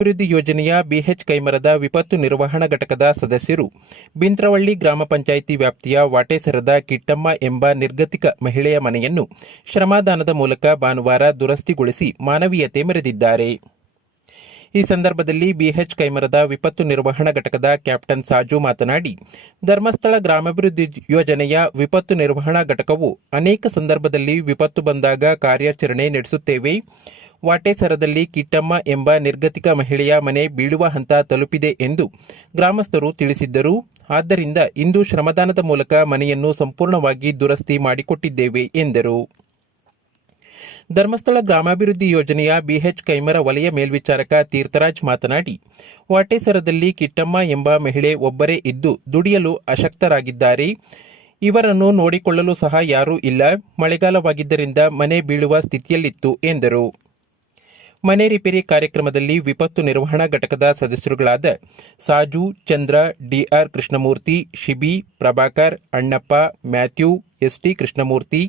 ಅಭಿವೃದ್ಧಿ ಯೋಜನೆಯ ಬಿಎಚ್ ಕೈಮರದ ವಿಪತ್ತು ನಿರ್ವಹಣಾ ಘಟಕದ ಸದಸ್ಯರು ಬಿಂತ್ರವಳ್ಳಿ ಗ್ರಾಮ ಪಂಚಾಯಿತಿ ವ್ಯಾಪ್ತಿಯ ವಾಟೇಸರದ ಕಿಟ್ಟಮ್ಮ ಎಂಬ ನಿರ್ಗತಿಕ ಮಹಿಳೆಯ ಮನೆಯನ್ನು ಶ್ರಮದಾನದ ಮೂಲಕ ಭಾನುವಾರ ದುರಸ್ತಿಗೊಳಿಸಿ ಮಾನವೀಯತೆ ಮೆರೆದಿದ್ದಾರೆ. ಈ ಸಂದರ್ಭದಲ್ಲಿ ಬಿಎಚ್ ಕೈಮರದ ವಿಪತ್ತು ನಿರ್ವಹಣಾ ಘಟಕದ ಕ್ಯಾಪ್ಟನ್ ಸಾಜು ಮಾತನಾಡಿ, ಧರ್ಮಸ್ಥಳ ಗ್ರಾಮಾಭಿವೃದ್ಧಿ ಯೋಜನೆಯ ವಿಪತ್ತು ನಿರ್ವಹಣಾ ಘಟಕವು ಅನೇಕ ಸಂದರ್ಭದಲ್ಲಿ ವಿಪತ್ತು ಬಂದಾಗ ಕಾರ್ಯಾಚರಣೆ ನಡೆಸುತ್ತೇವೆ. ವಾಟೇಸರದಲ್ಲಿ ಕಿಟ್ಟಮ್ಮ ಎಂಬ ನಿರ್ಗತಿಕ ಮಹಿಳೆಯ ಮನೆ ಬೀಳುವ ಹಂತ ತಲುಪಿದೆ ಎಂದು ಗ್ರಾಮಸ್ಥರು ತಿಳಿಸಿದ್ದರು. ಆದ್ದರಿಂದ ಇಂದು ಶ್ರಮದಾನದ ಮೂಲಕ ಮನೆಯನ್ನು ಸಂಪೂರ್ಣವಾಗಿ ದುರಸ್ತಿ ಮಾಡಿಕೊಟ್ಟಿದ್ದೇವೆ ಎಂದರು. ಧರ್ಮಸ್ಥಳ ಗ್ರಾಮಾಭಿವೃದ್ಧಿ ಯೋಜನೆಯ ಬಿಎಚ್ ಕೈಮರ ವಲಯ ಮೇಲ್ವಿಚಾರಕ ತೀರ್ಥರಾಜ್ ಮಾತನಾಡಿ, ವಾಟೇಸರದಲ್ಲಿ ಕಿಟ್ಟಮ್ಮ ಎಂಬ ಮಹಿಳೆ ಒಬ್ಬರೇ ಇದ್ದು ದುಡಿಯಲು ಅಶಕ್ತರಾಗಿದ್ದಾರೆ. ಇವರನ್ನು ನೋಡಿಕೊಳ್ಳಲು ಸಹ ಯಾರೂ ಇಲ್ಲ. ಮಳೆಗಾಲವಾಗಿದ್ದರಿಂದ ಮನೆ ಬೀಳುವ ಸ್ಥಿತಿಯಲ್ಲಿತ್ತು ಎಂದರು. ಮನೆ ರಿಪೇರಿ ಕಾರ್ಯಕ್ರಮದಲ್ಲಿ ವಿಪತ್ತು ನಿರ್ವಹಣಾ ಘಟಕದ ಸದಸ್ಯರುಗಳಾದ Saju, Chandra, D R Krishnamurthy, Shibi, Prabhakar, Annappa, Mathew, S T Krishnamurthy,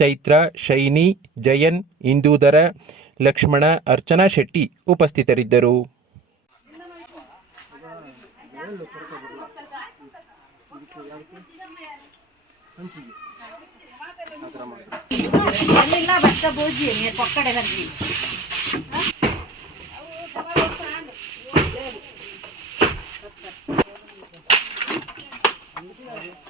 Chaitra, Shiny, Jayan, Indudhara, Lakshmana, Archana Shetty ಉಪಸ್ಥಿತರಿದ್ದರು. ಪಕ್ಕಡೆ Thank you.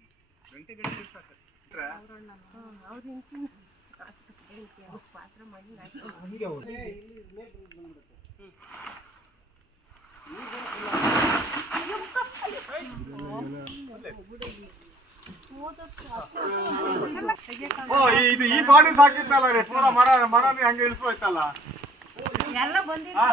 ಓ ಇದು ಈ ಬಾಡಿ ಸಾಕಿತ್ತಲ್ಲ ರೀ. ಪೂರ ಮರ ಮರನೇ ಹಂಗೆ ಇಳಿಸ್ಬೋಯ್ತಲ್ಲ. ಎಲ್ಲ ಬಂದಿದ್ರು